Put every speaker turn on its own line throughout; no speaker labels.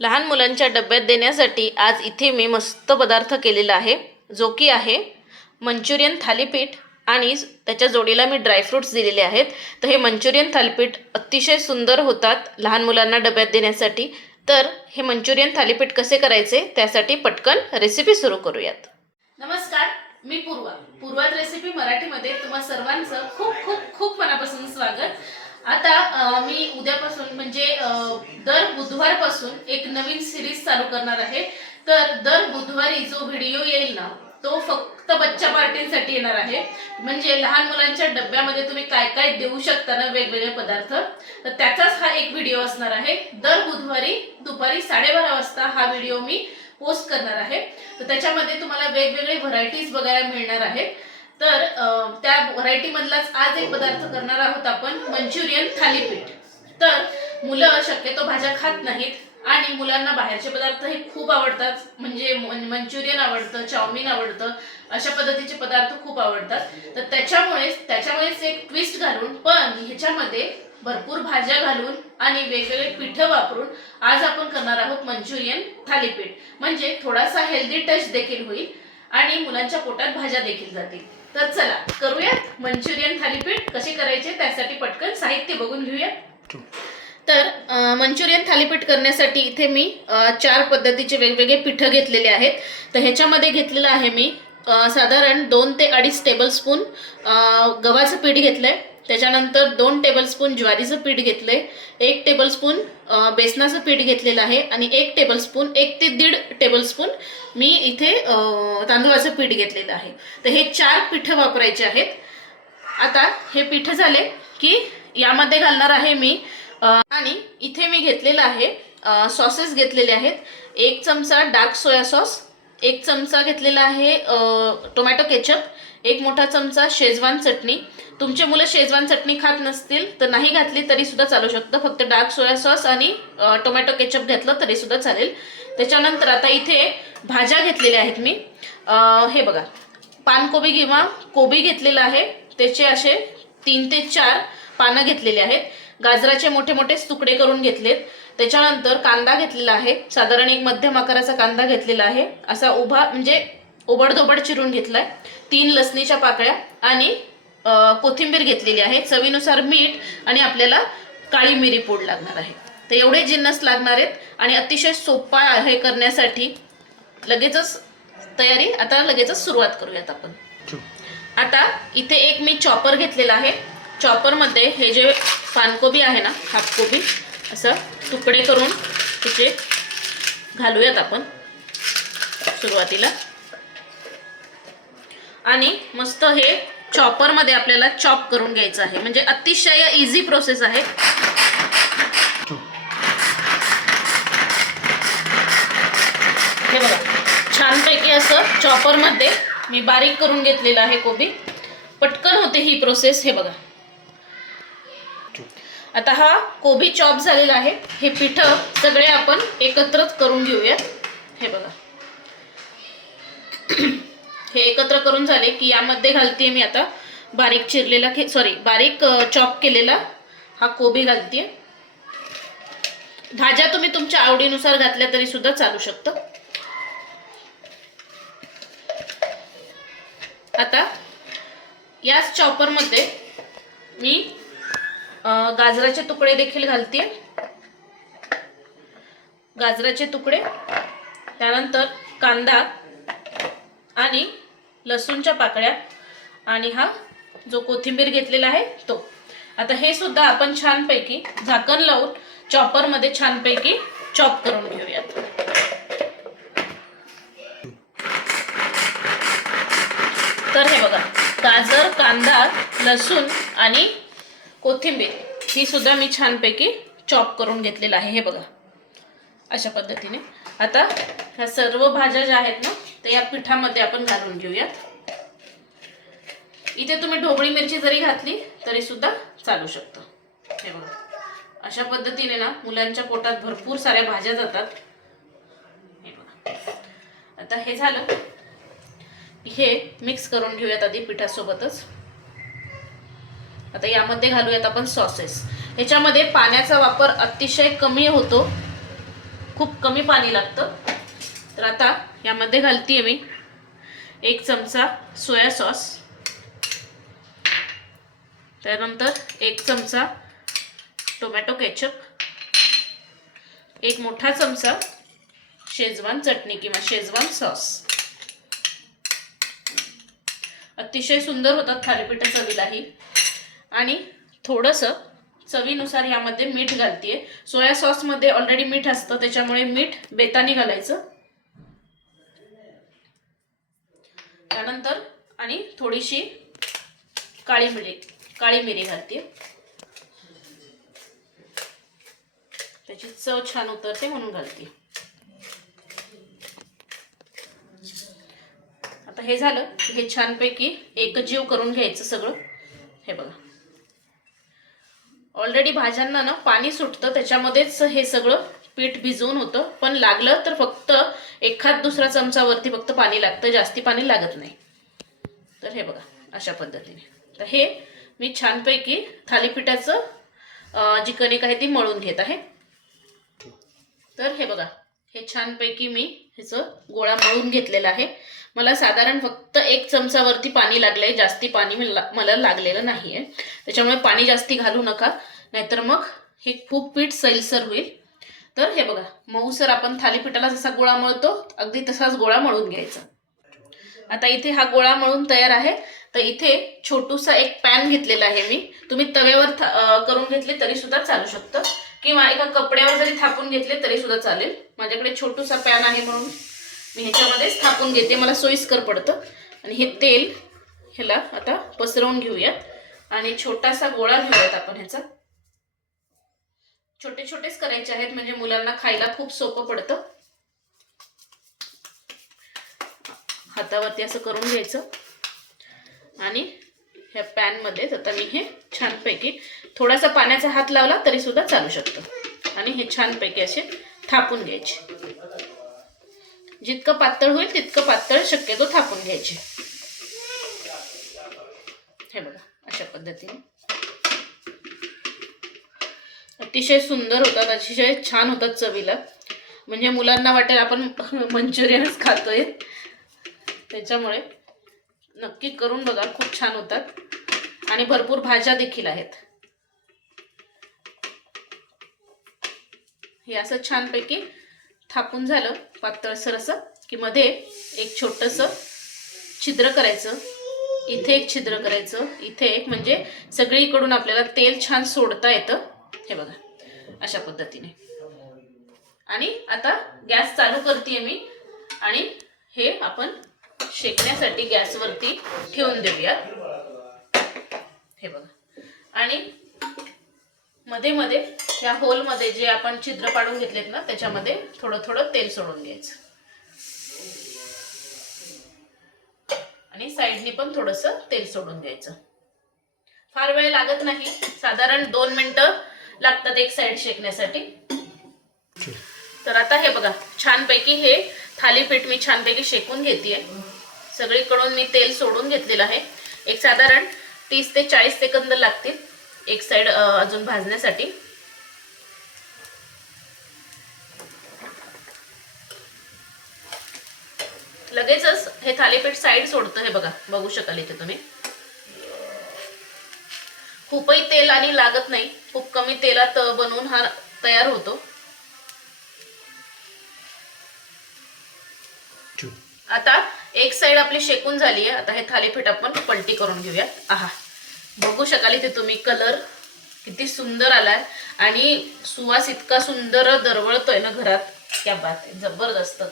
लहान मुलांच्या डब्यात देण्यासाठी आज इथे मी मस्त पदार्थ केलेला आहे. जो की आहे मंचुरियन थालीपीठ आणि त्याच्या जोडीला मी ड्रायफ्रूट्स दिलेले आहेत. तर हे मंचुरियन थालीपीठ अतिशय सुंदर होतात लहान मुलांना डब्यात देण्यासाठी. तर हे मंचुरियन थालीपीठ कसे करायचे त्यासाठी पटकन रेसिपी सुरू करूयात. नमस्कार मी पूर्वा. पूर्वात रेसिपी मराठीमध्ये तुम्हा सर्वांचं खूप खूप खूप मनापासून स्वागत. आता मी उद्यापासून म्हणजे दर बुधवारपासून एक नवीन सिरीज चालू करणार आहे. तर दर बुधवारी जो व्हिडिओ येईल ना तो फक्त बच्चा पार्टींसाठी येणार आहे. म्हणजे लहान मुलांच्या डब्यामध्ये तुम्ही काय काय देऊ शकता ना वेगवेगळे पदार्थ तर त्याचाच हा एक व्हिडिओ असणार आहे. दर बुधवारी दुपारी साडेबारा वाजता हा व्हिडिओ मी पोस्ट करणार आहे. तर त्याच्यामध्ये तुम्हाला वेगवेगळे व्हरायटीज बघायला मिळणार आहेत. तर त्या व्हरायटी मधलाच आज एक पदार्थ करणार आहोत आपण मंचुरियन थालीपीठ. तर मुलं शक्यतो भाज्या खात नाहीत आणि मुलांना बाहेरचे पदार्थ हे खूप आवडतात म्हणजे मंचुरियन आवडतं चाऊमिन आवडतं अशा पद्धतीचे पदार्थ खूप आवडतात. तर त्याच्यामुळेच त्याच्यामुळेच एक ट्विस्ट घालून पण ह्याच्यामध्ये भरपूर भाज्या घालून आणि वेगवेगळे पिठं वापरून आज आपण करणार आहोत मंचुरियन थालीपीठ. म्हणजे थोडासा हेल्दी टच देखील होईल आणि मुलांच्या पोटात भाज्या देखील जातील. तर चला करूयात मंचुरियन थालीपीठ कसे करायचे त्यासाठी पटकन साहित्य बघून घेऊयात. तर मंचुरियन थालीपीठ करण्यासाठी इथे मी चार पद्धतीचे वेगवेगळे पिठं घेतलेले आहेत. तर ह्याच्यामध्ये घेतलेलं आहे मी साधारण दोन ते अडीच टेबलस्पून गव्हाचं पीठ घेतलंय. त्याच्यानंतर दोन टेबलस्पून ज्वारीचं पीठ घेतलंय. एक टेबलस्पून बेसनाचं पीठ घेतलेलं आहे आणि एक टेबलस्पून एक ते दीड टेबलस्पून मी इथे तांदूळाचं पीठ घेतलेलं आहे. तर हे चार पिठं वापरायचे आहेत. आता हे पिठं झाले की यामध्ये घालणार आहे मी आणि इथे मी घेतलेलं आहे सॉसेस घेतलेले आहेत. एक चमचा डार्क सोया सॉस एक चमचा घेतलेला आहे टोमॅटो केचप एक मोठा चमचा शेजवान चटणी. तुमचे मुलं शेजवान चटणी खात नसतील तर नाही घातली तरी सुद्धा चालू शकतं. फक्त डार्क सोया सॉस आणि टोमॅटो केचप घेतलं तरी सुद्धा चालेल. त्याच्यानंतर आता इथे भाज्या घेतलेल्या आहेत मी. हे बघा. पानकोबी किंवा कोबी घेतलेलं आहे. त्याचे असे तीन ते चार पानं घेतलेले आहेत. गाजराचे मोठे मोठे तुकडे करून घेतलेत. त्याच्यानंतर कांदा घेतलेला आहे. साधारण एक मध्यम आकाराचा कांदा घेतलेला आहे. असा उभा म्हणजे ओबडधोबड चिरून घेतलाय. तीन लसणीच्या पाकळ्या आणि कोथिंबीर घेतलेली आहे. चवीनुसार मीठ आणि आपल्याला काळी मिरी पूड लागणार आहे. तर एवढे जिन्नस लागणार आहेत आणि अतिशय सोपा आहे करण्यासाठी लगेचच तयारी. आता लगेचच सुरुवात करूयात आपण. आता इथे एक मी चॉपर घेतलेला आहे. चॉपरमध्ये हे जे पानकोबी आहे ना हाफ कोबी असं तुकडे करून तिचे घालूयात आपण सुरुवातीला. आणि मस्त हे चॉपरमध्ये आपल्याला चॉप करून घ्यायचं आहे. म्हणजे अतिशय इझी प्रोसेस आहे. हे बघा छानपैकी असं चॉपरमध्ये मी बारीक करून घेतलेलं आहे कोबी. पटकन होते ही प्रोसेस हे बघा. आता हा कोबी चॉप झालेला आहे. हे पिठं सगळे आपण एकत्रच करून घेऊयात. हे बघा. हे एकत्र करून झाले की यामध्ये घालते मी आता बारीक चिरलेला सॉरी बारीक चॉप केलेला हा कोबी घालते भाज्या तुम्ही तुमच्या आवडीनुसार घातल्या तरी सुद्धा चालू शकतं. आता याच चॉपरमध्ये मी गाजराचे तुकडे देखील घालते गाजराचे तुकडे त्यानंतर कांदा आणि लसूणच्या पाकळ्या आणि हा जो कोथिंबीर घेतलेला आहे तो. आता हे सुद्धा आपण छानपैकी झाकण लावून चॉपरमध्ये छानपैकी चॉप करून घेऊयात. तर हे बघा गाजर कांदा लसूण आणि कोथिंबीर ही सुद्धा मी छानपैकी चॉप करून घेतलेलं आहे. हे बघा. अशा पद्धतीने. आता ह्या सर्व भाज्या ज्या आहेत ना त्या या पिठामध्ये आपण घालून घेऊयात. इथे तुम्ही ढोबळी मिरची जरी घातली तरी सुद्धा चालू शकतं. हे बघा. अशा पद्धतीने ना मुलांच्या पोटात भरपूर साऱ्या भाज्या जातात. हे बघा. आता हे झालं. हे मिक्स करून घेऊयात आधी पिठासोबतच. आता यामध्ये घालूयात आपण सॉसेस ह्याच्यामध्ये पाण्याचा वापर अतिशय कमी होतो. खूप कमी पाणी लागतं. तर आता यामध्ये घालतीये मी एक चमचा सोया सॉस. त्यानंतर एक चमचा टोमॅटो केचप. एक मोठा चमचा शेजवान चटणी किंवा शेजवान सॉस. अतिशय सुंदर होतात थालीपीठ चवीलाही आणि थोडंसं चवीनुसार यामध्ये मीठ घालते सोया सॉसमध्ये ऑलरेडी मीठ असतं त्याच्यामुळे मीठ बेतानी घालायचं. त्यानंतर आणि थोडीशी काळी मिरी काळी मिरी घालते त्याची चव छान उतरते म्हणून घालते आता हे झालं हे छानपैकी एकजीव करून घ्यायचं सगळं. हे बघा. ऑलरेडी भाज्यांना ना पाणी सुटतं त्याच्यामध्येच हे सगळं पीठ भिजवून होतं. पण लागलं तर फक्त एखाद दुसरा चमचावरती फक्त पाणी लागतं जास्ती पाणी लागत नाही. तर हे बघा अशा पद्धतीने. तर हे मी छानपैकी थालीपीठाचं जी कणिक आहे ती मळून घेत आहे. तर हे बघा हे छानपैकी मी ह्याचं गोळा मळून घेतलेला आहे. मला साधारण फक्त एक चमचावरती पाणी लागलंय जास्ती पाणी मला लागलेलं नाही आहे त्याच्यामुळे पाणी जास्ती घालू नका. नाहीतर मग हे खूप पीठ सैलसर होईल. तर हे बघा मऊसर आपण थालीपीठाला जसा गोळा मळतो अगदी तसाच गोळा मळून घ्यायचा. आता इथे हा गोळा मळून तयार आहे. तर इथे छोटूसा एक पॅन घेतलेला आहे मी. तुम्ही तव्यावर करून घेतले तरी सुद्धा चालू शकतं. किंवा एका कपड्यावर जरी थापून घेतले तरी सुद्धा चालेल. माझ्याकडे छोटूसा पॅन आहे म्हणून मी ह्याच्यामध्येच थापून घेते. मला सोयीस्कर पडतं. आणि हे तेल ह्याला आता पसरवून घेऊयात आणि छोटासा गोळा घेऊयात आपण ह्याचा. छोटे छोटेच करायचे आहेत. म्हणजे मुलांना खायला खूप सोपं पडतं. हातावरती असं करून घ्यायचं. आणि ह्या पॅनमध्येच आता मी हे छानपैकी थोडासा पाण्याचा हात लावला तरी सुद्धा चालू शकतो. आणि हे छानपैकी असे थापून घ्यायचे. जितकं पातळ होईल तितकं पातळ शक्यतो थापून घ्यायचे. हे बघा अशा पद्धतीने. अतिशय सुंदर होतात अतिशय छान होतात चवीला. म्हणजे मुलांना वाटेल आपण मंचुरियनच खातोय. त्याच्यामुळे नक्की करून बघा खूप छान होतात. आणि भरपूर भाज्या देखील आहेत. हे असं छानपैकी थापून झालं पातळसर असं की मध्ये एक छोटंसं छिद्र करायचं इथे एक छिद्र करायचं इथे एक म्हणजे सगळीकडून आपल्याला तेल छान सोडता येतं. हे बघा अशा पद्धतीने. आणि आता गॅस चालू करते मी आणि हे आपण शेकण्यासाठी गॅसवरती ठेवून देऊया हे बघा. आणि मध्ये मध्ये या होलमध्ये जे आपण छिद्र पाडून घेतलेत ना त्याच्यामध्ये थोडं थोडं तेल सोडून घ्यायचं. आणि साईडनी पण थोडस तेल सोडून द्यायचं फार वेळ लागत नाही. साधारण दोन मिनिटं लागतात एक साईड शेकण्यासाठी. तर आता हे बघा छानपैकी हे थालीपीठ मी छानपैकी शेकून घेते सगळीकडून मी तेल सोडून घेतलेलं आहे. एक साधारण तीस ते चाळीस सेकंद लागतील एक साईड अजून भाजण्यासाठी. लगेचच हे थालीपीठ साईड सोडतं हे बघा बघू शकाल इथे तुम्ही. खूपही तेल आणि लागत नाही खूप कमी तेलात बनवून हा तयार होतो. आता एक साइड आपली शेकून झाली आहे आता हे थालीपीठ आपण पलटी करून घेऊया आहा. बघू शकाल इथे तुम्ही कलर किती सुंदर आलाय. आणि सुवास इतका सुंदर दरवळतोय ना घरात. क्या बात आहे. जबरदस्त.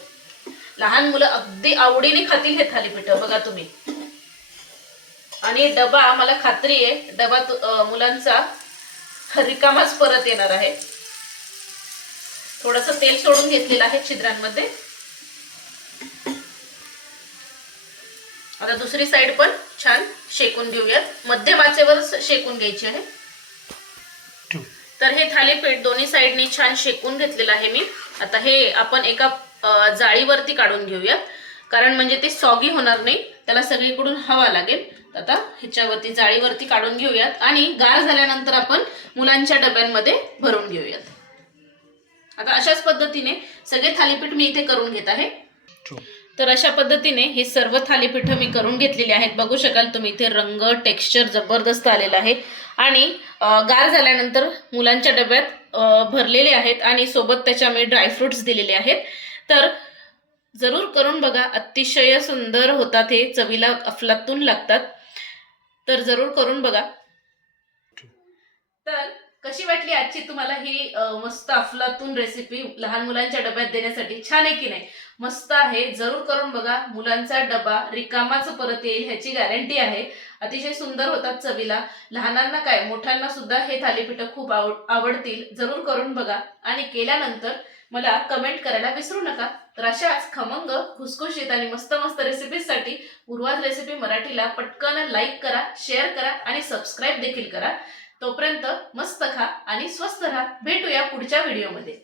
लहान मुलं अगदी आवडीने खातील हे थालीपीठ बघा तुम्ही. आणि डबा मला खात्री आहे डबा मुलांचा रिकामाच परत येणार आहे. थोडस तेल सोडून घेतलेलं आहे छिद्रांमध्ये. आता दुसरी साइड पण छान शेकून घेऊयात. मध्यम आचेवर शेकून घ्यायची आहे. तर हे थालीपीठ दोन्ही साईडनी छान शेकून घेतलेलं आहे मी. आता हे आपण एका जाळीवरती काढून घेऊयात. कारण म्हणजे ते सॉगी होणार नाही. त्याला सगळीकडून हवा लागेल. आता ह्याच्यावरती जाळीवरती काढून घेऊयात. आणि गार झाल्यानंतर आपण मुलांच्या डब्यांमध्ये भरून घेऊयात. आता अशाच पद्धतीने सगळे थालीपीठ मी इथे करून घेत आहे. तर अशा पद्धतीने हे सर्व थालीपीठं मी करून घेतलेली आहेत. बघू शकाल तुम्ही इथे रंग टेक्स्चर जबरदस्त आलेला आहे. आणि गार झाल्यानंतर मुलांच्या डब्यात भरलेले आहेत आणि सोबत त्याच्या मी ड्रायफ्रुट्स दिलेले आहेत. तर जरूर करून बघा अतिशय सुंदर होतात हे चवीला अफलातून लागतात. तर जरूर करून बघा. तर कशी वाटली आजची तुम्हाला ही मस्त अफलातून रेसिपी लहान मुलांच्या डब्यात देण्यासाठी? छान आहे की नाही? मस्त आहे. जरूर करून बघा. मुलांचा डबा रिकामाच परत येईल ह्याची गॅरंटी आहे. अतिशय सुंदर होतात चवीला. लहानांना काय मोठ्यांना सुद्धा हे थालीपीठं खूप आवड आवडतील. जरूर करून बघा. आणि केल्यानंतर मला कमेंट करायला विसरू नका. तर अशाच खमंग खुसखुशीत आणि मस्त मस्त रेसिपीजसाठी पूर्वाज रेसिपी मराठीला पटकन लाईक करा शेअर करा आणि सबस्क्राईब देखील करा. तोपर्यंत मस्त खा आणि स्वस्त राहा. भेटूया पुढच्या व्हिडिओमध्ये